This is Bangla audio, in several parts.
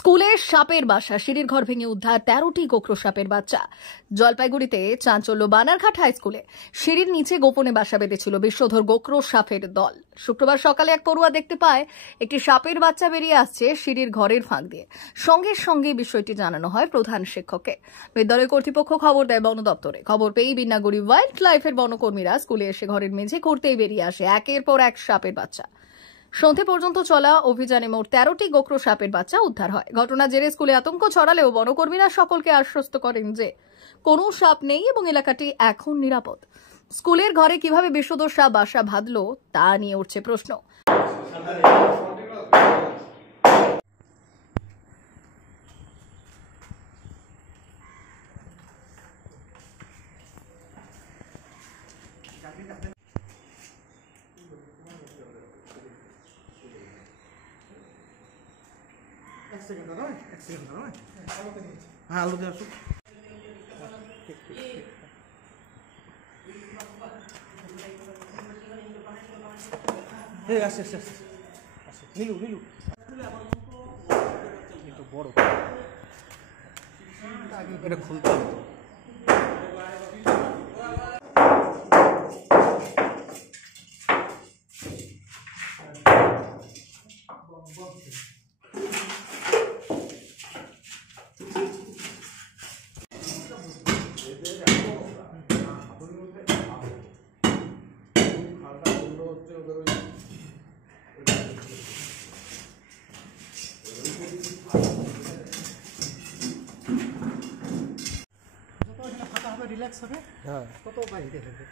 স্কুলে সাপের বাসা, সিঁড়ির ঘর ভেঙে উদ্ধার 13টি গোখরো সাপের বাচ্চা। জলপাইগুড়িতে চাঞ্চল্য বানারঘাট হাই স্কুলে সিঁড়ির নিচে গোপনে বাসা বেঁধেছিল বিষধর গোখরো সাপের দল। শুক্রবার সকালে এক পড়ুয়া দেখতে পায় একটি সাপের বাচ্চা বেরিয়ে আসছে সিঁড়ির ঘরের ফাঁক দিয়ে। সঙ্গে সঙ্গে বিষয়টি জানানো হয় প্রধান শিক্ষককে। বিদ্যালয় কর্তৃপক্ষ খবর দেয় বন দপ্তরে। খবর পেয়ে বিন্নাগুড়ি ওয়াইল্ড লাইফের বনকর্মীরা স্কুলে এসে ঘরের মেঝে করতেই বেরিয়ে আসে একের পর এক সাপের বাচ্চা। সন্ধে পর্যন্ত চলা অভিযানে মোট 13টি গোখরো সাপের বাচ্চা উদ্ধার হয়। ঘটনার জেরে স্কুলে আতঙ্ক ছড়ালেও বনকর্মীরা সকলকে আশ্বস্ত করেন যে কোনো সাপ নেই এবং এলাকাটি এখন নিরাপদ। স্কুলের ঘরে কিভাবে বিষধর সাপ বাসা বাঁধলো তা নিয়ে উঠছে প্রশ্ন। এক সেকেন্ড দাঁড়াও। হ্যাঁ, আলু দিয়ে আসুক। আসছে নীলু একটু বড় এটা খুলতে হবে। রিল্যাক্স হবে, হ্যাঁ, কত বাইরে হবে।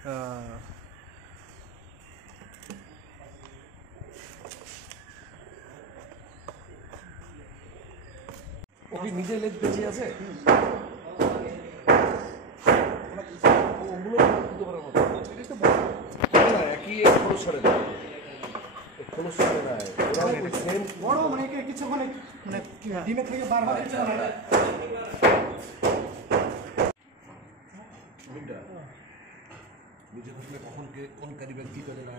ও কি নিজে লেজ বেঁচে আছে? ওগুলো বুঝতে পারার কথা না, একই খোলস সরে দেয়, খোলস সরে দেয় বড়, মানে কিছুক্ষণ মানে ডিমের থেকে বার হয়। নিজে থাকলে কখন কে কোন কারিগর কি করে না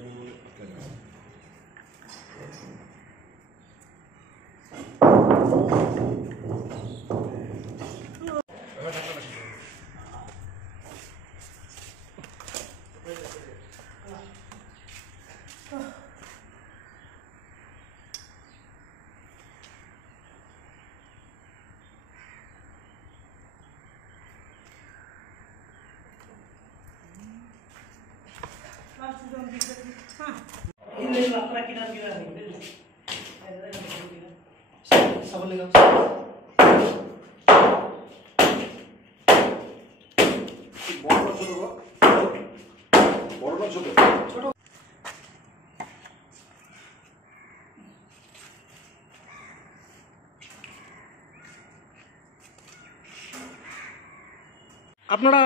আপনারা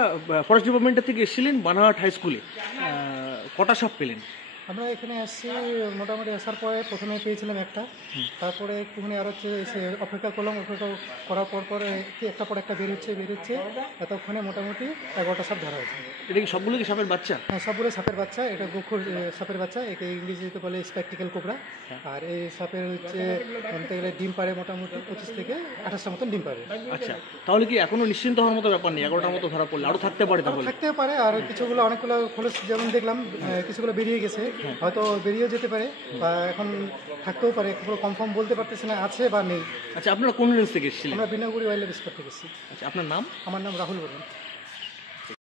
ফরেস্ট ডিপার্টমেন্টের থেকে এসেছিলেন বানারঘাট হাই স্কুলে, কটা সাপ পেলেন? আমরা এখানে আসছি মোটামুটি আসার পরে প্রথমে পেয়েছিলাম একটা, তারপরে একটুখানি আর হচ্ছে এসে অপেক্ষা করলাম, অপেক্ষা করার পরে একটা পর একটা বেরোচ্ছে, এতক্ষণে মোটামুটি 11টা সাপ ধরা হয়েছে। এটা কি সবগুলো কি সাপের বাচ্চা? হ্যাঁ, সবগুলো সাপের বাচ্চা। এটা গোখর সাপের বাচ্চা, একে ইংরেজিতে বলে স্প্যাকটিক্যাল কোবরা। আর এই সাপের হচ্ছে বলতে গেলে ডিম পারে মোটামুটি 25 থেকে 28টা মতন ডিম পারে। আচ্ছা, তাহলে কি এখনো নিশ্চিন্ত হওয়ার মতো ব্যাপার নেই? 11টার মতো ধরা পড়লে আরও থাকতে পারে? তাহলে থাকতে পারে, আর কিছুগুলো অনেকগুলো খোলস যেমন দেখলাম কিছুগুলো বেরিয়ে গেছে, হয়তো বেরিয়েও যেতে পারে বা এখন থাকতেও পারে, পুরো কনফার্ম বলতে পারতেছি না আছে বা নেই। আচ্ছা, আপনারা কোন রেঞ্জ থেকে এসেছিলেন? আমরা বিন্নাগুড়ি ওয়াইল্ড লাইফ স্পট থেকে এসেছি। আচ্ছা, আপনার নাম? আমার নাম রাহুল বর্মন।